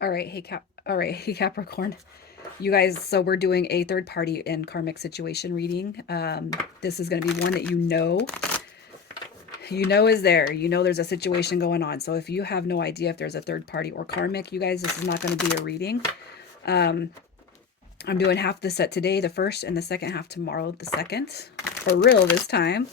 All right, hey Capricorn. You guys, so we're doing a third party and karmic situation reading. This is going to be one that you know is there. You know there's a situation going on. So if you have no idea if there's a third party or karmic, you guys, this is not going to be a reading. Um, I'm doing half the set today, the first, and the second half tomorrow, the second, for real this time.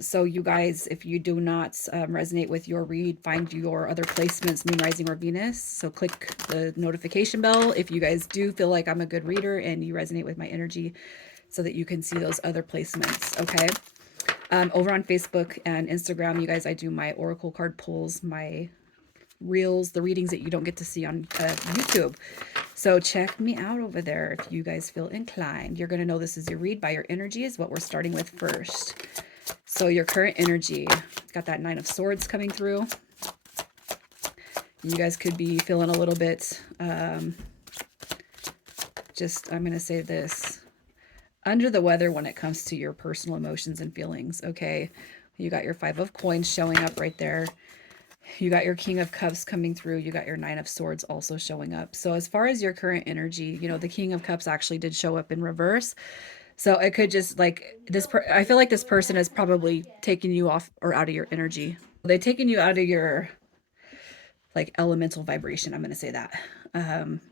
So you guys, if you do not resonate with your read, find your other placements, Moon, Rising, or Venus. So click the notification bell if you guys do feel like I'm a good reader and you resonate with my energy so that you can see those other placements, okay? Over on Facebook and Instagram, you guys, I do my oracle card pulls, my reels, the readings that you don't get to see on YouTube. So check me out over there if you guys feel inclined. You're going to know this is your read by your energy is what we're starting with first. So your current energy, got that Nine of Swords coming through. You guys could be feeling a little bit, I'm going to say this, under the weather when it comes to your personal emotions and feelings, okay? You got your Five of Coins showing up right there. You got your King of Cups coming through. You got your Nine of Swords also showing up. So as far as your current energy, you know, the King of Cups actually did show up in reverse. So it could just like this, I feel like this person is probably taking you off or out of your energy. They've taken you out of your like elemental vibration. I'm going to say that.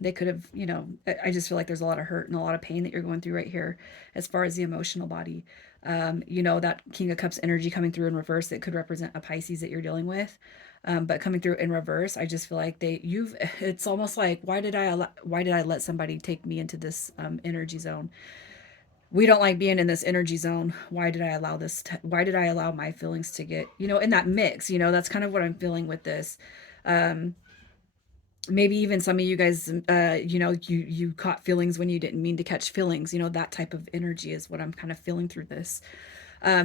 They could have, you know, I just feel like there's a lot of hurt and a lot of pain that you're going through right here as far as the emotional body. You know, that King of Cups energy coming through in reverse, it could represent a Pisces that you're dealing with. But coming through in reverse, I just feel like it's almost like, why did I let somebody take me into this energy zone? We don't like being in this energy zone. Why did I allow why did I allow my feelings to get, you know, in that mix? You know, that's kind of what I'm feeling with this. Um, Maybe even some of you guys, you know, you caught feelings when you didn't mean to catch feelings. You know, that type of energy is what I'm kind of feeling through this.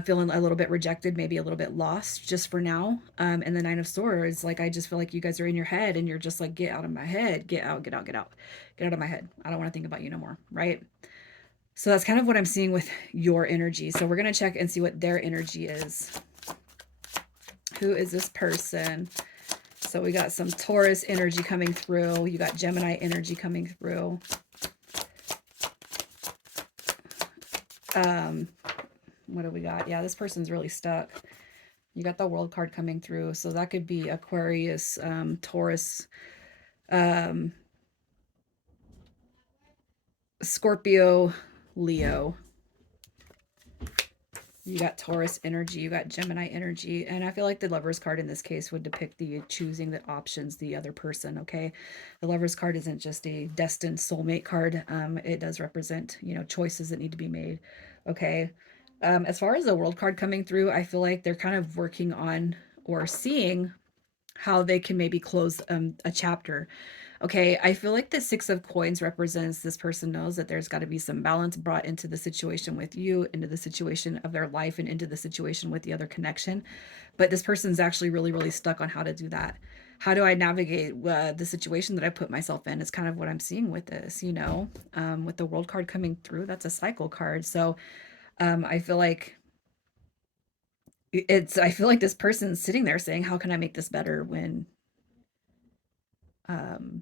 Feeling a little bit rejected, maybe a little bit lost just for now. And the Nine of Swords, like I just feel like you guys are in your head and you're just like, get out of my head, get out, get out, get out, get out of my head. I don't want to think about you no more, right? So that's kind of what I'm seeing with your energy. So we're going to check and see what their energy is. Who is this person? So we got some Taurus energy coming through. You got Gemini energy coming through. What do we got? Yeah, this person's really stuck. You got the World card coming through. So that could be Aquarius, Taurus, um, Scorpio, Leo. You got Taurus energy, you got Gemini energy, and I feel like the Lover's card in this case would depict the choosing the options, the other person, okay? The Lover's card isn't just a destined soulmate card. It does represent, you know, choices that need to be made, okay? As far as the World card coming through, I feel like they're kind of working on or seeing how they can maybe close a chapter. Okay, I feel like the Six of Coins represents this person knows that there's got to be some balance brought into the situation with you, into the situation of their life, and into the situation with the other connection. But this person's actually really, really stuck on how to do that. How do I navigate the situation that I put myself in? Is kind of what I'm seeing with this, you know, with the World card coming through. That's a cycle card. So I feel like I feel like this person's sitting there saying, how can I make this better when, um,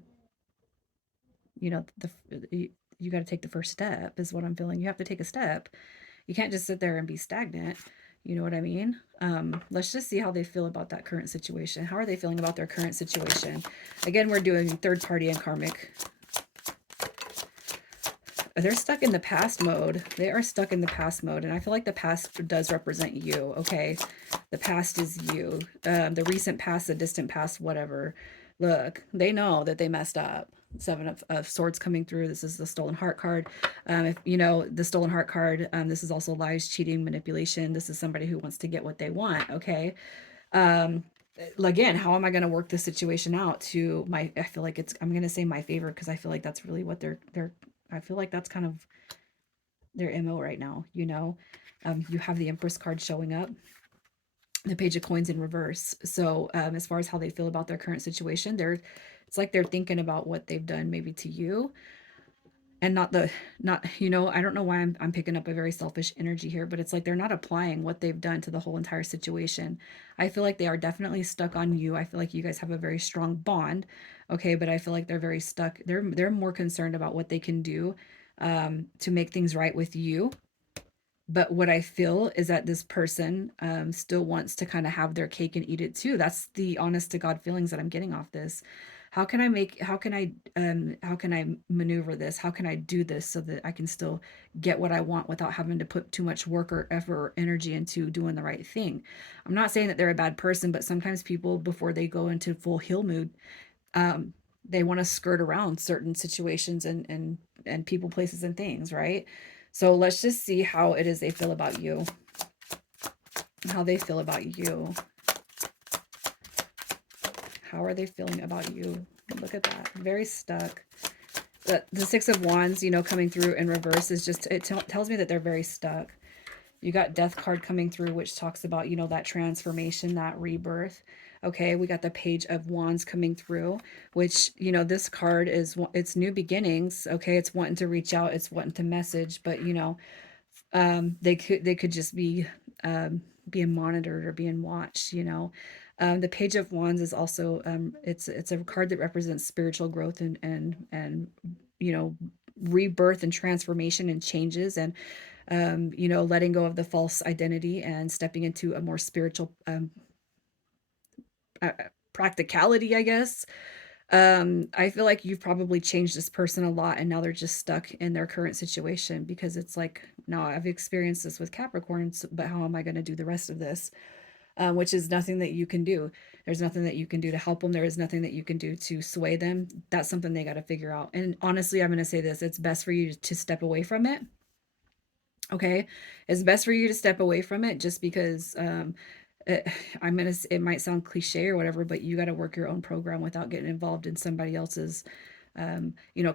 you know, you got to take the first step is what I'm feeling. You have to take a step. You can't just sit there and be stagnant. You know what I mean? Let's just see how they feel about that current situation. How are they feeling about their current situation? Again, we're doing third party and karmic. They're stuck in the past mode. They are stuck in the past mode. And I feel like the past does represent you. Okay. The past is you. The recent past, the distant past, whatever. Look, they know that they messed up. Seven of Swords coming through. This is the Stolen Heart card. If you know the Stolen Heart card, this is also lies, cheating, manipulation. This is somebody who wants to get what they want. Okay. Um, again, how am I going to work this situation out to my, I feel like I'm going to say my favor because I feel like that's really what I feel like that's kind of their MO right now, you know. You have the Empress card showing up, the Page of Coins in reverse. So as far as how they feel about their current situation, it's like they're thinking about what they've done maybe to you. and not, I don't know why I'm picking up a very selfish energy here, but it's like they're not applying what they've done to the whole entire situation. I feel like they are definitely stuck on you. I feel like you guys have a very strong bond, okay, but I feel like they're very stuck. They're more concerned about what they can do to make things right with you. But what I feel is that this person still wants to kind of have their cake and eat it too. That's the honest to God feelings that I'm getting off this. How can I maneuver this? How can I do this so that I can still get what I want without having to put too much work or effort or energy into doing the right thing? I'm not saying that they're a bad person, but sometimes people, before they go into full heal mood, um, they want to skirt around certain situations and people, places, and things, right? So let's just see how it is they feel about you. How they feel about you. How are they feeling about you? Look at that. Very stuck. The Six of Wands, coming through in reverse is just, it tells me that they're very stuck. You got Death card coming through, which talks about, that transformation, that rebirth. Okay, we got the Page of Wands coming through, which, this card is, it's new beginnings. Okay, it's wanting to reach out, it's wanting to message, but, they could just be being monitored or being watched. The Page of Wands is also, it's a card that represents spiritual growth and you know rebirth and transformation and changes, and letting go of the false identity and stepping into a more spiritual uh, practicality, I guess. I feel like you've probably changed this person a lot, and now they're just stuck in their current situation because it's like, no, I've experienced this with Capricorns, but how am I going to do the rest of this? Which is nothing that you can do. There's nothing that you can do to help them. There is nothing that you can do to sway them. That's something they got to figure out. And honestly, I'm going to say this, it's best for you to step away from it. Okay. It's best for you to step away from it just because it, it might sound cliche or whatever, but you got to work your own program without getting involved in somebody else's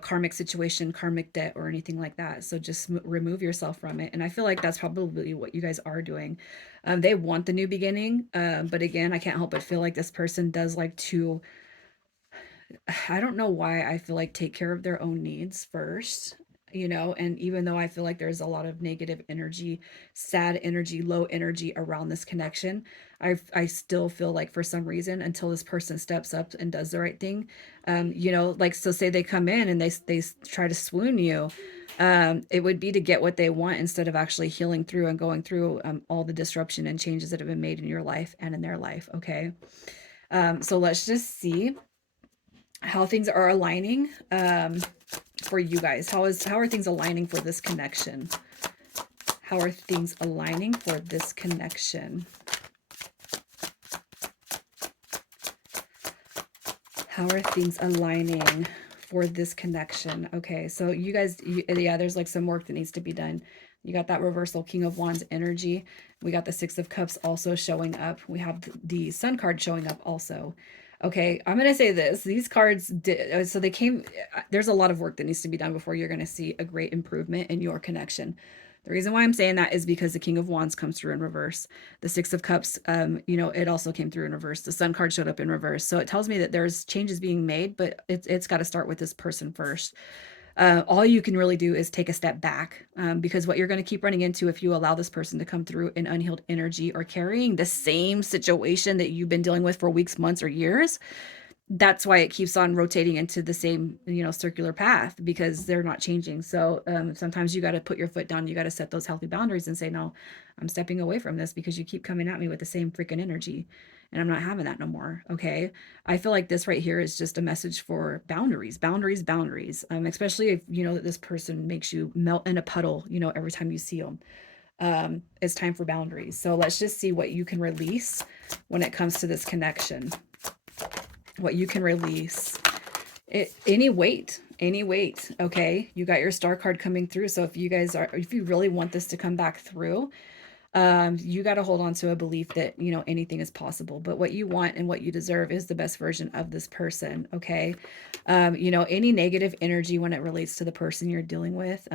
karmic situation, karmic debt, or anything like that. So just remove yourself from it. And I feel like that's probably what you guys are doing. They want the new beginning. But again, I can't help but feel like this person does like to, I don't know why I feel like take care of their own needs first. And even though I feel like there's a lot of negative energy, sad energy, low energy around this connection, I still feel like for some reason, until this person steps up and does the right thing, like, so say they come in and they try to swoon you, it would be to get what they want instead of actually healing through and going through all the disruption and changes that have been made in your life and in their life. Okay. So let's just see how things are aligning for you guys. How are things aligning for this connection? How are things aligning for this connection? How are things aligning for this connection? Okay, so you guys, yeah, there's like some work that needs to be done. You got that reversal King of Wands energy. We got the Six of Cups also showing up. We have the Sun card showing up also. Okay, I'm going to say this. These cards, so they came, there's a lot of work that needs to be done before you're going to see a great improvement in your connection. The reason why I'm saying that is because the King of Wands comes through in reverse. The Six of Cups, it also came through in reverse. The Sun card showed up in reverse. So it tells me that there's changes being made, but it's got to start with this person first. All you can really do is take a step back, because what you're going to keep running into if you allow this person to come through in unhealed energy or carrying the same situation that you've been dealing with for weeks, months, or years, that's why it keeps on rotating into the same, circular path, because they're not changing. So sometimes you got to put your foot down. You got to set those healthy boundaries and say, no, I'm stepping away from this because you keep coming at me with the same freaking energy, and I'm not having that no more. Okay. I feel like this right here is just a message for boundaries, boundaries, boundaries. Especially if you know that this person makes you melt in a puddle, every time you see them. It's time for boundaries. So let's just see what you can release when it comes to this connection. What you can release. Any weight. Okay, you got your Star card coming through. So if you really want this to come back through, you got to hold on to a belief that anything is possible. But what you want and what you deserve is the best version of this person. Okay. Any negative energy when it relates to the person you're dealing with,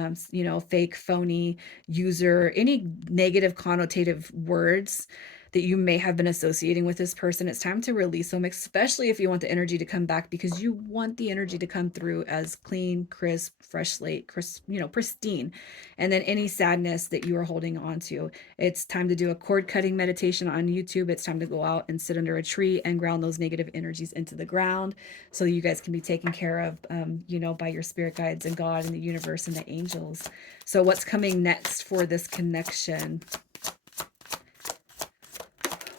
fake, phony, user, any negative connotative words, that you may have been associating with this person. It's time to release them, especially if you want the energy to come back, because you want the energy to come through as clean, crisp, fresh slate, crisp, pristine. And then any sadness that you are holding on to, it's time to do a cord cutting meditation on YouTube. It's time to go out and sit under a tree and ground those negative energies into the ground so you guys can be taken care of, by your spirit guides and God and the universe and the angels. So what's coming next for this connection?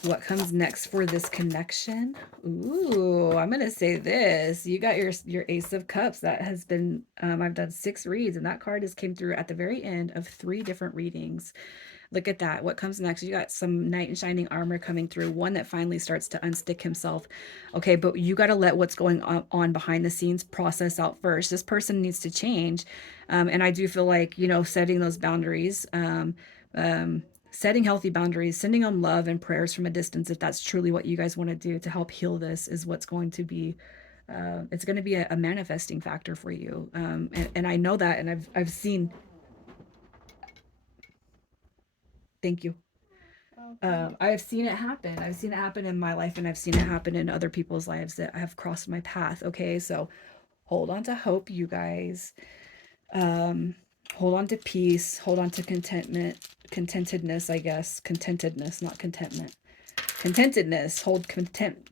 What comes next for this connection? Ooh, I'm going to say this. You got your Ace of Cups. That has been, I've done 6 reads, and that card has came through at the very end of 3 different readings. Look at that. What comes next? You got some knight in shining armor coming through. One that finally starts to unstick himself. Okay, but you got to let what's going on behind the scenes process out first. This person needs to change. And I do feel like, setting those boundaries, setting healthy boundaries, sending them love and prayers from a distance, if that's truly what you guys want to do to help heal this, is what's going to be it's going to be a manifesting factor for you. And I know that, and I've seen. Thank you. I've seen it happen. I've seen it happen in my life, and I've seen it happen in other people's lives that have crossed my path. Okay, so hold on to hope, you guys. Um, Hold on to peace. Hold on to contentedness, I guess. Contentedness, not contentment. Contentedness. Hold content.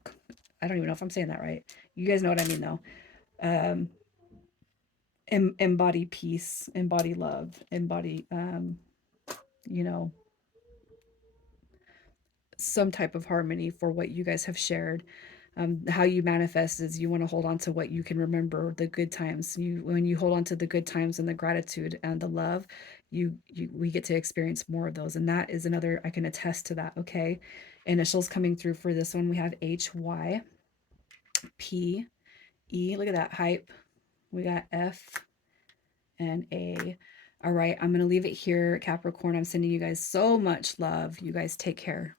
I don't even know if I'm saying that right. You guys know what I mean, though. Um, embody peace, embody love, embody, you know, some type of harmony for what you guys have shared. How you manifest is you want to hold on to what you can remember, the good times. When you hold on to the good times and the gratitude and the love, we get to experience more of those. And that is another, I can attest to that. Okay. Initials coming through for this one. We have HYPE. Look at that hype. We got F and A. All right. I'm going to leave it here, Capricorn. I'm sending you guys so much love. You guys take care.